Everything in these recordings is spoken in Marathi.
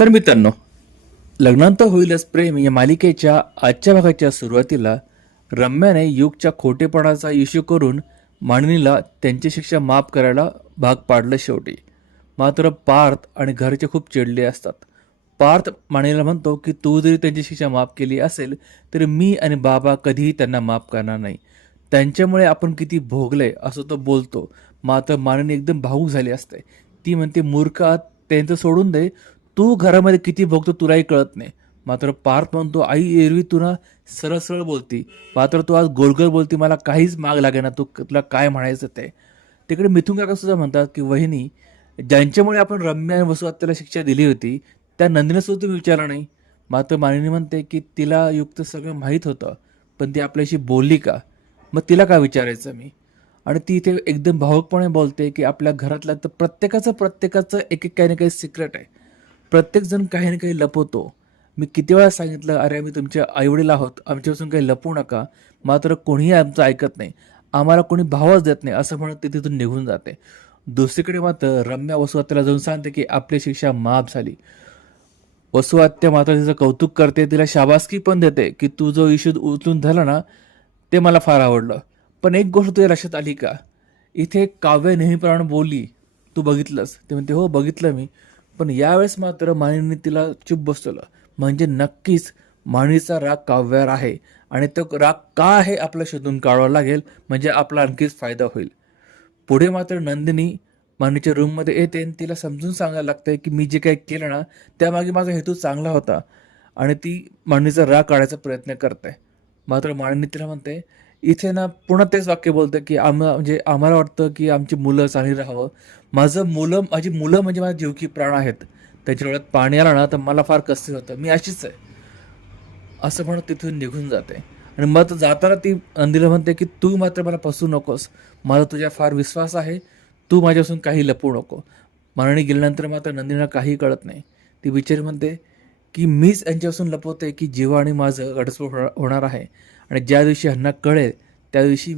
तर मित्रांनो लग्नांत होईलच प्रेम या मालिकेच्या आजच्या भागाच्या सुरुवातीला रम्याने युगच्या खोटेपणाचा इश्यू करून मानिनीला त्यांची शिक्षा माफ करायला भाग पाडलं शेवटी. मात्र पार्थ आणि घरचे खूप चिडले असतात. पार्थ मानिनीला म्हणतो की तू जरी त्यांची शिक्षा माफ केली असेल तरी मी आणि बाबा कधीही त्यांना माफ करणार नाही. त्यांच्यामुळे आपण किती भोगले असं तो बोलतो. मात्र माननी एकदम भावूक झाली असते. ती म्हणते मूर्ख त्यांचं सोडून दे तू घरामध्ये किती भोगतो तुलाही कळत नाही. मात्र पार्थ म्हणतो आई एरवी तुला सरळ सरळ बोलती. मात्र तू आज गोलगोल बोलती. मला काहीच माग लागे ना तू तुला काय म्हणायचं ते? तिकडे मिथुन काका सुद्धा म्हणतात की वहिनी ज्यांच्यामुळे आपण रम्य आणि वसुहत्याला शिक्षा दिली होती त्या नंदिनी सुद्धा तुम्ही विचारलं नाही. मात्र मानिनी म्हणते की तिला युक्त सगळं माहीत होतं पण ती आपल्याशी बोलली का? मग तिला काय विचारायचं मी? आणि ती इथे एकदम भावुकपणे बोलते की आपल्या घरातल्या तर प्रत्येकाचं प्रत्येकाचं एक एक काही ना काही सिक्रेट आहे. प्रत्येकजण काही ना काही लपवतो. मी किती वेळा सांगितलं अरे आम्ही तुमच्या आईवडील आहोत. आमच्यापासून काही लपवू नका. मात्र कोणीही आमचं ऐकत नाही. आम्हाला कोणी भावच देत नाही असं म्हणत ते तिथून निघून जाते. दुसरीकडे मात्र रम्या वसुहत्याला जाऊन सांगते की आपली शिक्षा माफ झाली. वसुहत्या मात्र तिचं कौतुक करते तिला शाबासकी पण देते की तू जो इशू उचलून झाला ना ते मला फार आवडलं. पण एक गोष्ट तुझ्या लक्षात आली का? इथे काव्य नेहमीप्रमाणे बोलली तू बघितलंस. ते म्हणते हो बघितलं मी. पण यावेळेस मात्र माणिनी तिला चुप बसवलं. म्हणजे नक्कीच मानिनीचा राग काव्यावर आहे आणि तो राग का आहे आपला शोधून काढावा लागेल? म्हणजे आपला आणखीच फायदा होईल. पुढे मात्र नंदिनी मानीच्या रूममध्ये येते आणि तिला समजून सांगायला लागतंय की मी जे काही केलं ना त्यामागे माझा हेतू चांगला होता आणि ती मांडणीचा राग काढायचा प्रयत्न करते. मात्र मांडणी तिला म्हणते इथे ना पुन्हा तेच वाक्य बोलतं की आम म्हणजे आम्हाला वाटतं की आमची मुलं चांगली राहावं. माझं मुलं माझी मुलं म्हणजे माझ्या जीवकी प्राण आहेत. त्याच्या डोळ्यात पाणी आलं ना तर मला फार कसं होतं. मी अशीच आहे. असं म्हणत तिथून निघून जाते. आणि मग जाताना ती नंदीला म्हणते की तू मात्र मला फसू नकोस. मला तुझ्या फार विश्वास आहे. तू माझ्यापासून काही लपवू नको. मारणी गेल्यानंतर मात्र नंदिनीला काही कळत नाही. ती बिचारी म्हणते की मीच यांच्यापासून लपवते की जीव आणि माझं घटस्फोट होणार- होणार आहे. आणि ज्या दिवशी ह्यांना कळेल त्या दिवशी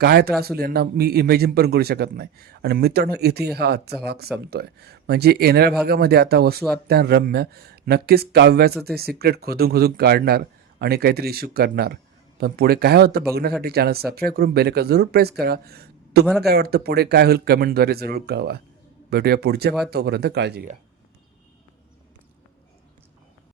काय त्रास होईल यांना मी इमॅजिन पण करू शकत नाही. आणि मित्रांनो इथे हा आजचा भाग संपतोय. म्हणजे येणाऱ्या भागामध्ये आता वसू आत्या रम्य नक्कीच काव्याचं ते सिक्रेट खोदून खोदून काढणार आणि काहीतरी इश्यू करणार. पण पुढे काय होतं बघण्यासाठी चॅनल सबस्क्राईब करून बेलका जरूर प्रेस करा. तुम्हाला काय वाटतं पुढे काय होईल कमेंटद्वारे जरूर कळवा. भेटूया पुढच्या भागात तोपर्यंत काळजी घ्या.